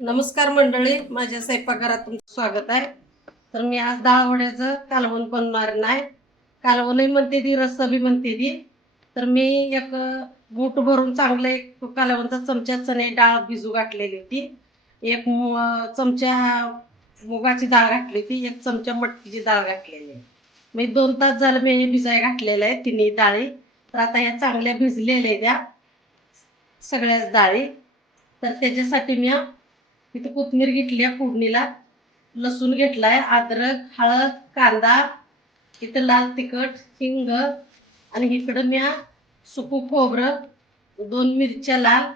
नमस्कार मंडळी, माझ्या स्वयंपाकघरात तुमचं स्वागत आहे. तर मी आज डाळ वड्याचं कालवण बनवणार नाही. कालवणही म्हणते ती, रस्सा बी म्हणते ती. तर मी एक मूठ भरून चांगलं एक कालवणचा चमचा चणे डाळ भिजू घातलेली होती. एक चमचा मुगाची डाळ घातली होती. एक चमचा मटकीची डाळ घातलेली आहे. मी 2 तास झालं मी हे भिजाय घातलेलं आहे तिन्ही डाळी. तर आता ह्या चांगल्या भिजलेल्या आहेत त्या सगळ्याच डाळी. तर त्याच्यासाठी मी इथं कोथिंबीर घेतली आहे फोडणीला, लसूण घेतलाय, अद्रक, हळद, कांदा, इथं लाल तिखट, हिंग, आणि इकडं मी सुकं खोबरं, 2 मिरच्या लाल,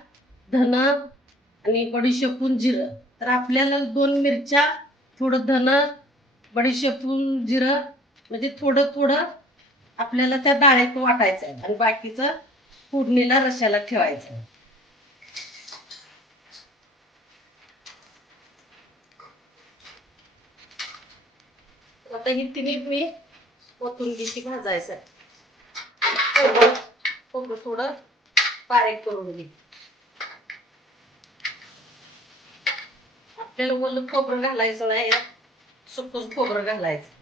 धन आणि बडीशेपून जिरं. तर आपल्याला 2 मिरच्या, थोडं धन, बडीशेपून जिरं, म्हणजे थोडं थोडं आपल्याला त्या डाळीत वाटायचं आहे आणि बाकीचं फोडणीला रश्याला ठेवायचं आहे. आता ही तिन्ही मी ओतून घ्यायची, भाजायचं. खोबरं थोडं बारीक करून घे. आपल्याला ओलं खोबरं घालायचं नाही, सुकं खोबरं घालायचं.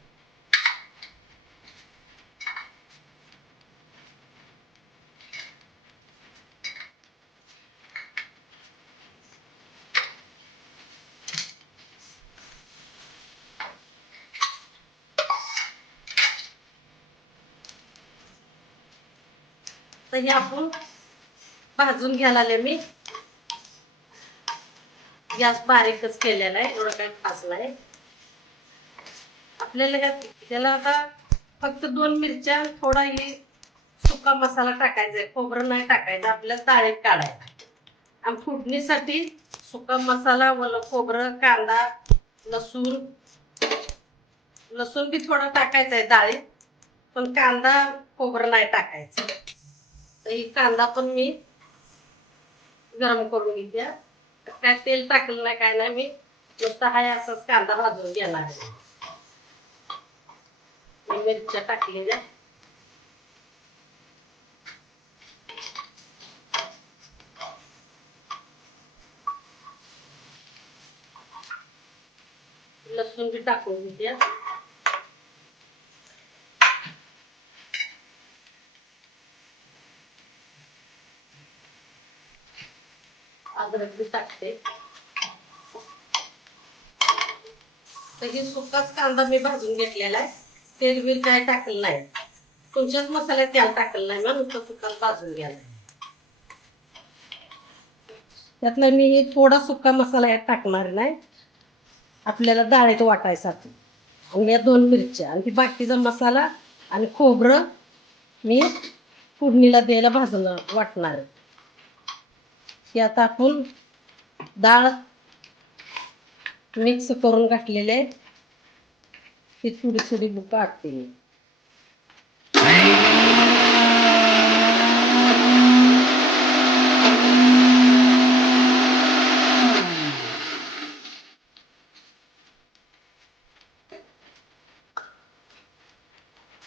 तर हे आपण भाजून घ्यायला आले. मी गॅस बारीकच केलेला आहे, एवढं काही खास नाही. आपल्याला त्याला आता फक्त 2 मिरच्या, थोडा ही सुका मसाला टाकायचा आहे, खोबरं नाही टाकायचं, आपल्याला डाळीत काढायचं. आणि फोडणीसाठी सुका मसाला, ओलं खोबरं, कांदा, लसूण. लसूण बी थोडं टाकायचं आहे डाळीत, पण कांदा खोबरं नाही टाकायचं. तर ही कांदा पण मी गरम करून घेते. काय तेल टाकलं नाही, काय नाही, मी नुसतं हाय असंच कांदा भाजून घेणार आहे. मिरच्या टाकलेल्या, लसूण बी टाकून घेते. अद्रक बी टाकते. तर हे सुकाच कांदा मी भाजून घेतलेला आहे, तेल बिल काय टाकलं नाही. तुमच्याच मसाल्यात तेल टाकलं नाही, मग नुसतं सुकाच भाजून घ्यायला. त्यातला मी थोडा सुका मसाला यात टाकणार नाही, आपल्याला डाळीत वाटायसाठी. आणि या 2 मिरच्या आणि ती बाकीचा मसाला आणि खोबरं मी फोडणीला द्यायला भाजून वाटणार. की आता आपण डाळ मिक्स करून घातलेले, ती थोडी थोडी काढते मी.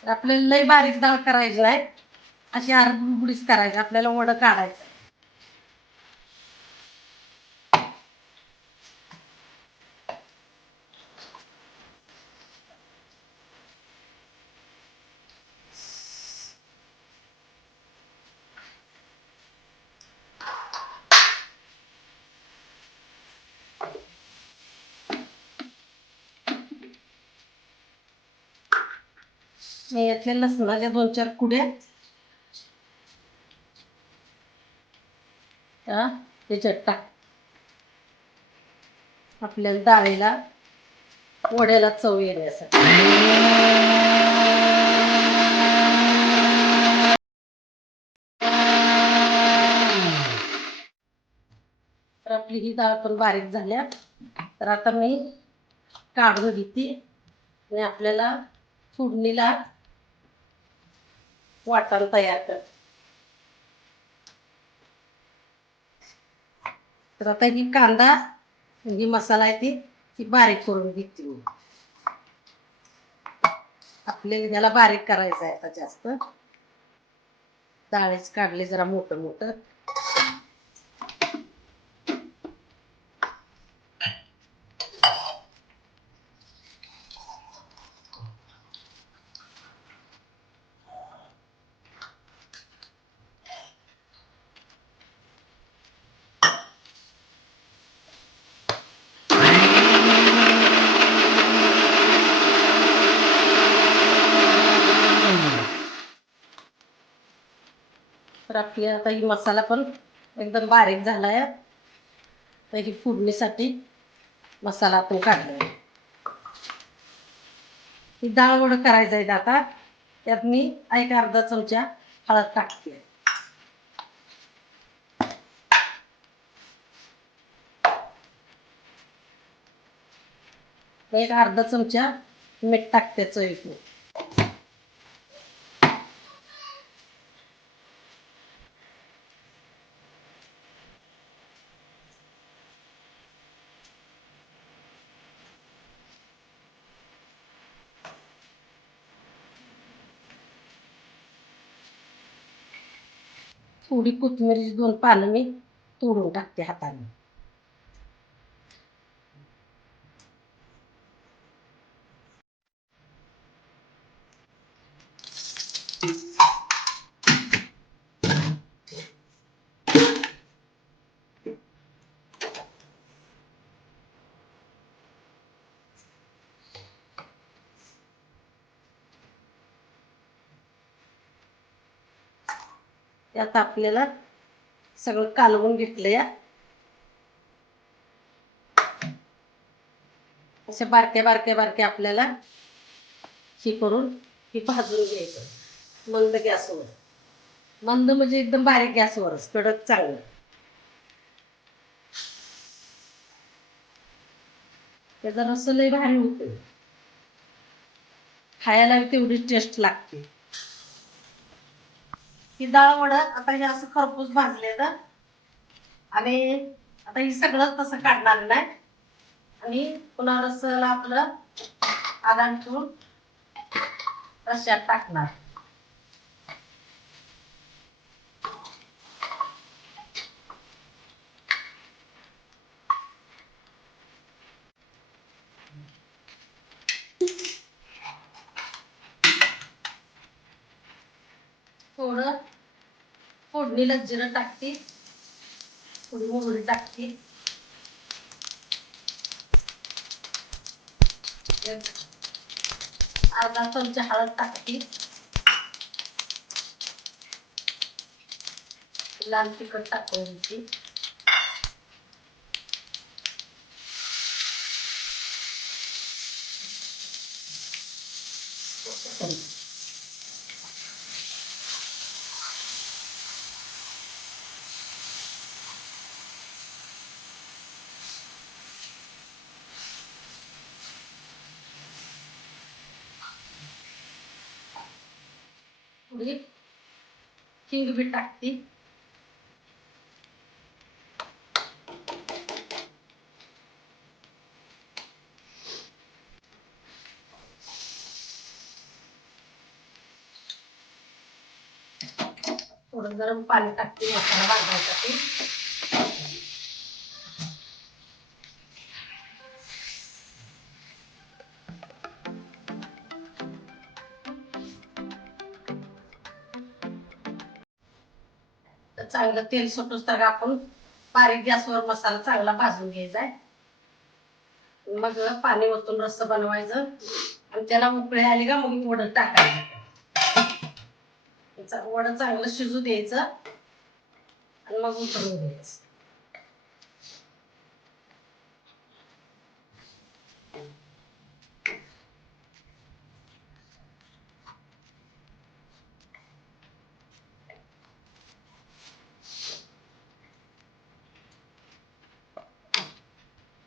आपल्याला लई बारीक डाळ करायची नाही, अशी अर्धबुडबुडीच करायची, आपल्याला वडं काढायचं. मी यातल्या लसणाच्या 2-4 कुड्या त्याच्यात टाक. आपल्याला डाळीला वड्याला चव येण्यासाठी. तर आपली ही डाळ पण बारीक झाल्या. तर आता मी काढून घेते आणि आपल्याला फोडणीला वाटण तयार कर. तर आता ही कांदा, ही मसाला आहे ती बारीक करून घेते मी. आपल्याला याला बारीक करायचं आहे आता जास्त. डाळीच काढले जरा मोठं मोठं. आपली आता ही मसाला पण एकदम बारीक झालाय. तर ही फोडणीसाठी मसाला आपण काढला. ही डाळ वडं करायचं आहे आता. त्यात मी एक अर्धा चमचा हळद टाकते. एक अर्धा चमचा मीठ टाकते चवीपुरतं. थोडी कोथिंबीरची 2 पानं मी तोडून टाकते हाताने. त्यात आपल्याला सगळं कालवून घेतलंय. अशा बारक्या बारक्या बारक्या आपल्याला हे करून हे भाजून घ्यायचं मंद गॅसवर. मंद म्हणजे एकदम बारीक गॅसवरच, कडक चांगलं. त्याचा रस लय भारी होतो, खायला तेवढी टेस्ट लागते. ही डाळ वडं आता हे असं खरपूस भाजले तर, आणि आता हे सगळं तसं काढणार नाही. आणि पुन्हा रसाला आपलं आदान ठेवून रश्यात टाकणार. थोडं फोडणीला जिरं टाकते, थोडी मोहरी टाकते, अर्धा चमचा हळद टाकते, लाल तिखट टाकायची, थोडी हिंग बी टाकते. थोडं गरम पाणी टाकते मसाला भाजायसाठी. चांगलं तेल सुटूस तर आपण बारीक गॅसवर मसाला चांगला भाजून घ्यायचा आहे. मग पाणी ओतून रस्सा बनवायचं आणि त्याला उकळी आली का मग वडं टाकायचं. वडं चांगलं शिजू द्यायचं आणि मग उतरून द्यायचं.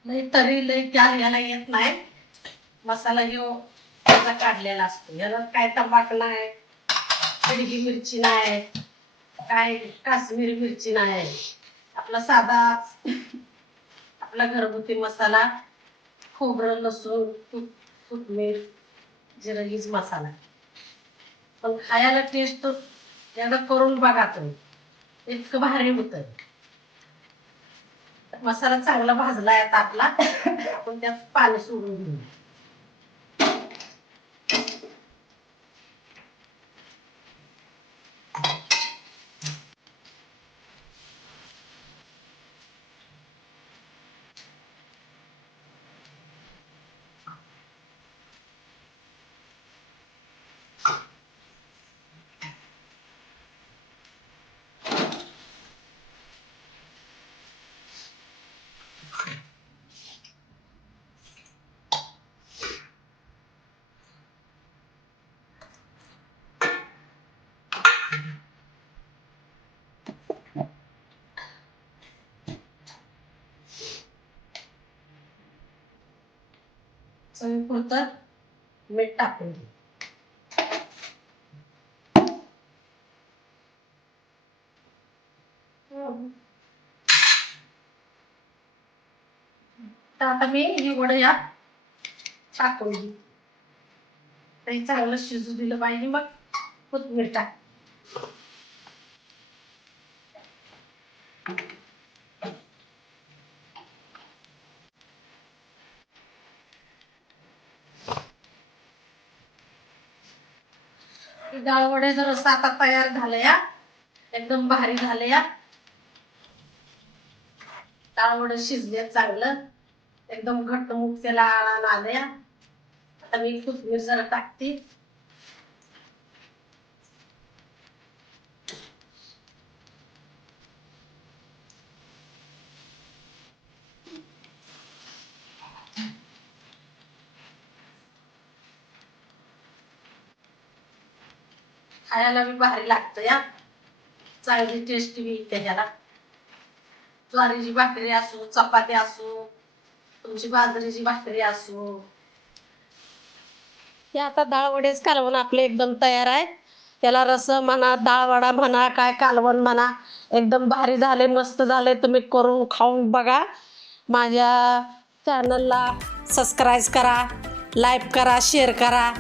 लई तरी लई त्याला याला येत नाही. मसाला ह्यो त्याचा काढलेला असतो. याला काय तंबाखू नाही, हिरवी मिरची नाही, काय काश्मीरी मिरची नाही. आपला साधा आपला घरगुती मसाला, खोबरं, लसूण, कोथिंबीर, जिरं हीच मसाला. पण खायला टेस्ट एकदा करून बघा तुम्ही, इतकं भारी होतं. मसाला चांगला भाजलाय आता आपला. आपण त्यात पाणी सोडून घेऊ. चवीपुरतं मीठ टाकून घे. तर आता मी ही वडे यात टाकून घे. तरी चांगलं शिजू दिलं पाहिजे, मग कोथिंबीर टाक. डाळ वड्याचा रस्सा आता तयार झाला या. एकदम भारी झालं या. डाळ वडे शिजले चांगलं, एकदम घट्ट मुग त्याला आलं या. आता मी कोथिंबीर जरा टाकते. खायला बी भारी लागतं या. चांगली टेस्ट बी येते ह्याला. ज्वारीची भाकरी असो, चपाती असो, तुमची बाजरीची भाकरी असो. हे आता डाळ वडेच कालवण आपले एकदम तयार आहे. त्याला रस्सा म्हणा, डाळ वडा म्हणा, काय कालवण म्हणा, एकदम भारी झाले, मस्त झाले. तुम्ही करून खाऊन बघा. माझ्या चॅनलला सबस्क्राईब करा, लाईक करा, शेअर करा.